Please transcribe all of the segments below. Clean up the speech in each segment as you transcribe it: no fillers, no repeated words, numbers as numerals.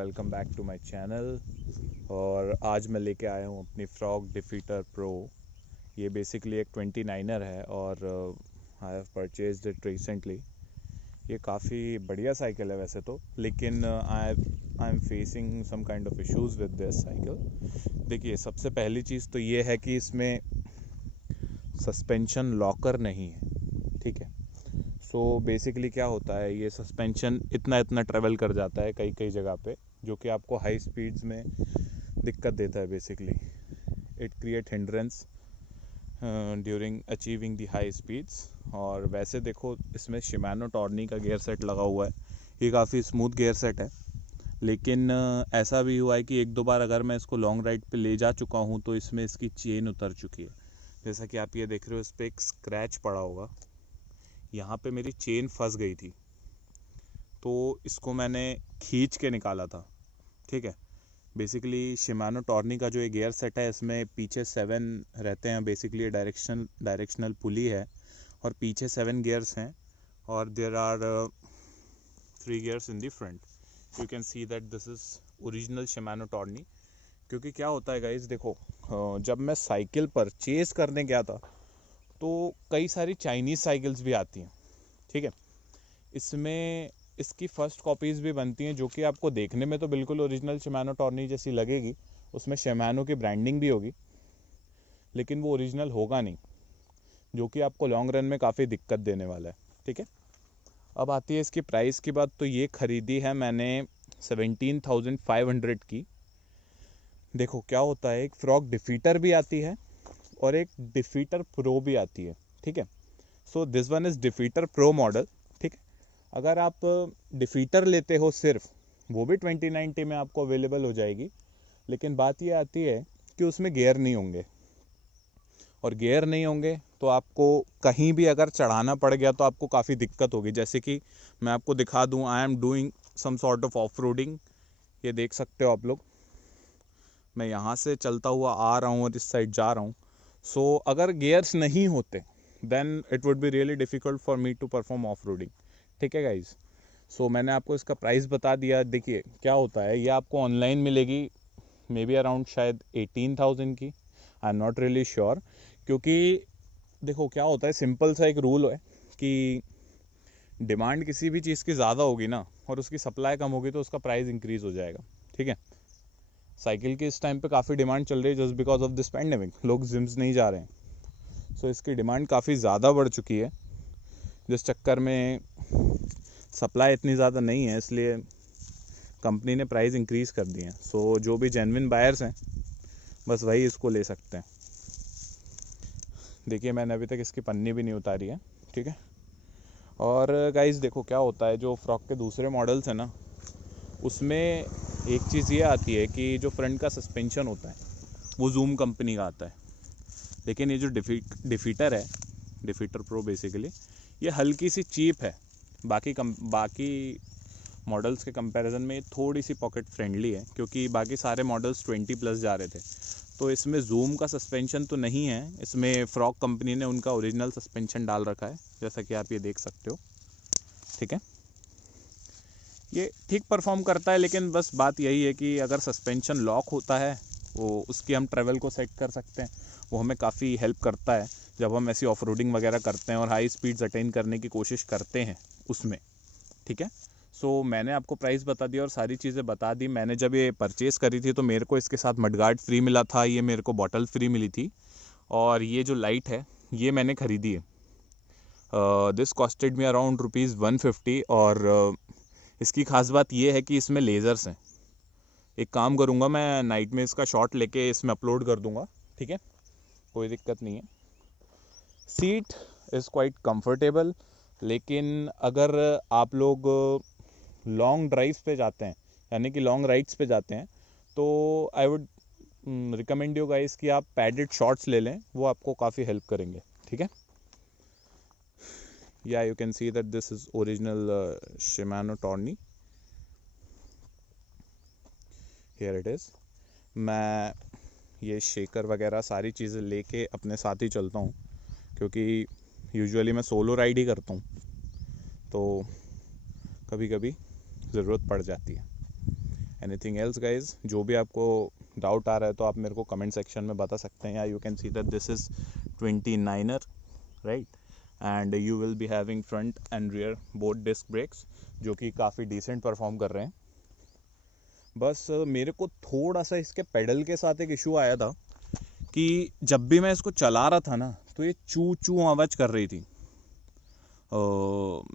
Welcome back to my channel. और आज मैं लेके आया हूँ अपनी फ्रॉग डिफीटर प्रो। ये बेसिकली एक 29er है और I have purchased it recently. ये काफ़ी बढ़िया साइकिल है वैसे तो, लेकिन I am facing some kind of issues with this cycle. देखिए, सबसे पहली चीज़ तो ये है कि इसमें सस्पेंशन लॉकर नहीं है, ठीक है। सो बेसिकली क्या होता है, ये सस्पेंशन इतना ट्रेवल कर जाता है कई जगह पे, जो कि आपको हाई स्पीड्स में दिक्कत देता है। Basically it create hindrance during achieving the high speeds. और वैसे देखो, इसमें शिमानो टॉर्नी का गियर सेट लगा हुआ है। ये काफ़ी स्मूथ गियर सेट है, लेकिन ऐसा भी हुआ है कि एक दो बार अगर मैं इसको लॉन्ग राइड पे ले जा चुका हूँ तो इसमें इसकी चेन उतर चुकी है। जैसा कि आप ये देख रहे हो, इस पर एक स्क्रैच पड़ा होगा। यहाँ पे मेरी चेन फंस गई थी, तो इसको मैंने खींच के निकाला था, ठीक है। बेसिकली शिमानो टॉर्नी का जो ये गियर सेट है, इसमें पीछे 7 रहते हैं। बेसिकली ये डायरेक्शनल पुली है और पीछे 7 गियर्स हैं, और there are 3 gears in the front. You can see that this is original Shimano Tourney. क्योंकि क्या होता है गाइस, देखो, जब मैं साइकिल परचेज़ करने गया था तो कई सारी चाइनीज़ साइकिल्स भी आती हैं, ठीक है। इसमें इसकी फ़र्स्ट कॉपीज़ भी बनती हैं, जो कि आपको देखने में तो बिल्कुल ओरिजिनल शिमानो टॉर्नी जैसी लगेगी। उसमें शिमानो की ब्रांडिंग भी होगी, लेकिन वो ओरिजिनल होगा नहीं, जो कि आपको लॉन्ग रन में काफ़ी दिक्कत देने वाला है, ठीक है। अब आती है इसकी प्राइस की बात। तो ये ख़रीदी है मैंने 17,500 की। देखो क्या होता है, एक फ्रॉग डिफीटर भी आती है और एक डिफीटर प्रो भी आती है, ठीक है। So this one is defeater pro model, ठीक है। अगर आप डिफीटर लेते हो सिर्फ, वो भी 2090 में आपको अवेलेबल हो जाएगी, लेकिन बात ये आती है कि उसमें गियर नहीं होंगे। और गियर नहीं होंगे तो आपको कहीं भी अगर चढ़ाना पड़ गया तो आपको काफ़ी दिक्कत होगी। जैसे कि मैं आपको दिखा दूं, I am doing some sort of off roading. ये देख सकते हो आप लोग, मैं यहाँ से चलता हुआ आ रहा हूँ और इस साइड जा रहा हूँ। सो अगर गियर्स नहीं होते then it would be really difficult for me to perform off roading, ठीक है गाइज। सो मैंने आपको इसका प्राइस बता दिया। देखिए क्या होता है, ये आपको ऑनलाइन मिलेगी मे बी अराउंड शायद 18,000 की। I am not really sure, क्योंकि देखो क्या होता है, सिंपल सा एक रूल है कि डिमांड किसी भी चीज़ की ज़्यादा होगी ना और उसकी सप्लाई कम होगी तो उसका प्राइस इंक्रीज़ हो जाएगा, ठीक है। साइकिल की इस टाइम पे काफ़ी डिमांड चल रही है just because of this pandemic. लोग जिम्स नहीं जा रहे हैं, सो इसकी डिमांड काफ़ी ज़्यादा बढ़ चुकी है, जिस चक्कर में सप्लाई इतनी ज़्यादा नहीं है, इसलिए कंपनी ने प्राइस इंक्रीज़ कर दिए हैं। सो जो भी जेन्युइन बायर्स हैं बस वही इसको ले सकते हैं। देखिए मैंने अभी तक इसकी पन्नी भी नहीं उतारी है, ठीक है। और गाइस देखो क्या होता है, जो फ्रॉग के दूसरे मॉडल्स हैं ना, उसमें एक चीज़ ये आती है कि जो फ्रंट का सस्पेंशन होता है वो जूम कंपनी का आता है, लेकिन ये जो डिफीटर है, डिफीटर प्रो बेसिकली, ये हल्की सी चीप है। बाकी मॉडल्स के कंपैरिजन में थोड़ी सी पॉकेट फ्रेंडली है, क्योंकि बाकी सारे मॉडल्स 20+ जा रहे थे। तो इसमें जूम का सस्पेंशन तो नहीं है, इसमें फ्रॉग कंपनी ने उनका ओरिजिनल सस्पेंशन डाल रखा है, जैसा कि आप ये देख सकते हो, ठीक है। ये ठीक परफॉर्म करता है, लेकिन बस बात यही है कि अगर सस्पेंशन लॉक होता है वो उसकी हम ट्रेवल को सेट कर सकते हैं। वो हमें काफ़ी हेल्प करता है जब हम ऐसी ऑफ रोडिंग वगैरह करते हैं और हाई स्पीड्स अटेन करने की कोशिश करते हैं उसमें, ठीक है। सो मैंने आपको प्राइस बता दिया और सारी चीज़ें बता दी। मैंने जब ये परचेज़ करी थी तो मेरे को इसके साथ मडगार्ड फ्री मिला था, ये मेरे को बॉटल फ्री मिली थी, और ये जो लाइट है ये मैंने ख़रीदी है। This costed me around ₹150। और इसकी ख़ास बात ये है कि इसमें लेज़र्स हैं। एक काम करूँगा, मैं नाइट में इसका शॉट लेके इसमें अपलोड कर दूँगा, ठीक है, कोई दिक्कत नहीं है। सीट इज़ क्वाइट कंफर्टेबल, लेकिन अगर आप लोग लॉन्ग ड्राइव्स पे जाते हैं, यानी कि लॉन्ग राइड्स पे जाते हैं, तो I would recommend you guys कि आप पैडेड शॉर्ट्स ले लें, वो आपको काफ़ी हेल्प करेंगे, ठीक है। या you can see that this is original Shimano Tourney, here it is. मैं ये शेकर वगैरह सारी चीज़ें लेके अपने साथ ही चलता हूँ, क्योंकि यूजुअली मैं सोलो राइड ही करता हूँ, तो कभी कभी ज़रूरत पड़ जाती है। एनीथिंग एल्स गाइज, जो भी आपको डाउट आ रहा है तो आप मेरे को कमेंट सेक्शन में बता सकते हैं. या you can see that this is 29er, right. And you will be having front and rear both disc brakes, जो कि काफ़ी डिसेंट परफॉर्म कर रहे हैं. बस मेरे को थोड़ा सा इसके पेडल के साथ एक इशू आया था कि जब भी मैं इसको चला रहा था ना, तो ये चू चू आवाज़ कर रही थी.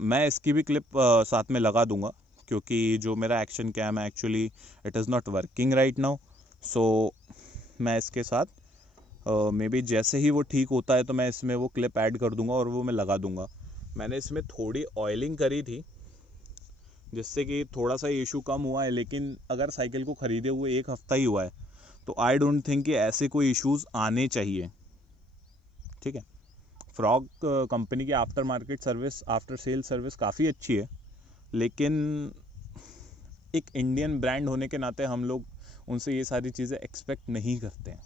मैं इसकी भी क्लिप साथ में लगा दूंगा, क्योंकि जो मेरा एक्शन कैम है actually it is not working right now. So मैं इसके साथ मे बी जैसे ही वो ठीक होता है तो मैं इसमें वो क्लिप ऐड कर दूंगा और वो मैं लगा दूंगा. मैंने इसमें थोड़ी ऑयलिंग करी थी, जिससे कि थोड़ा सा इशू कम हुआ है. लेकिन अगर साइकिल को ख़रीदे हुए 1 हफ्ता ही हुआ है तो आई डोंट थिंक कि ऐसे कोई इश्यूज़ आने चाहिए. ठीक है. फ्रॉग कंपनी की after market service, after sale service काफ़ी अच्छी है, लेकिन एक इंडियन ब्रांड होने के नाते हम लोग उनसे ये सारी चीज़ें एक्सपेक्ट नहीं करते हैं.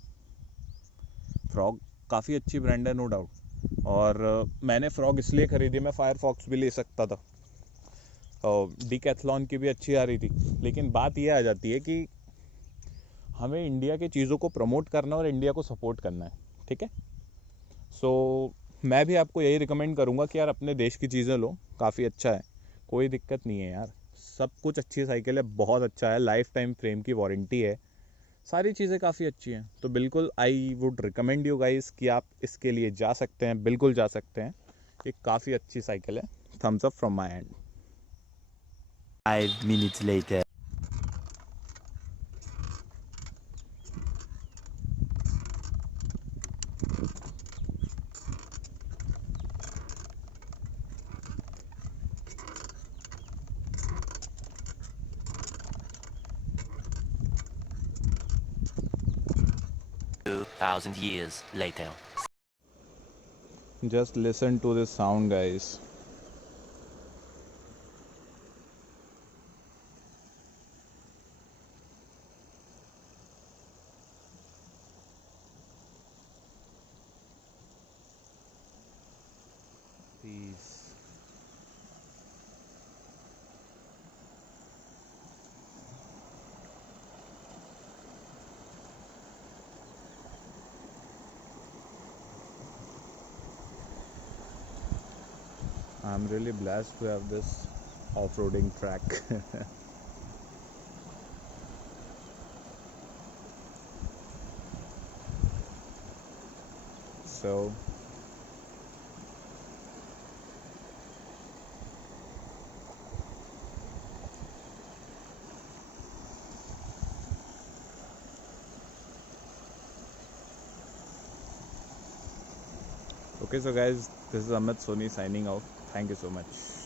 फ्रॉग काफ़ी अच्छी ब्रांड है, नो डाउट. और मैंने फ्रॉग इसलिए ख़रीदी, मैं फायरफॉक्स भी ले सकता था, डीकैथलॉन की भी अच्छी आ रही थी. लेकिन बात ये आ जाती है कि हमें इंडिया की चीज़ों को प्रमोट करना और इंडिया को सपोर्ट करना है. ठीक है. सो मैं भी आपको यही रिकमेंड करूँगा कि यार अपने देश की चीज़ें लो, काफ़ी अच्छा है, कोई दिक्कत नहीं है यार. सब कुछ अच्छी साइकिल है, बहुत अच्छा है, लाइफ टाइम फ्रेम की वारंटी है, सारी चीज़ें काफ़ी अच्छी हैं. तो बिल्कुल I would recommend you guys कि आप इसके लिए जा सकते हैं, बिल्कुल जा सकते हैं. एक काफ़ी अच्छी साइकिल है. Thumbs up from my end. 5 minutes later. 2,000 years later. Just listen to this sound guys. Peace. I'm really blessed to have this off-roading track. So okay, so guys, this is Amit Soni signing off. Thank you so much.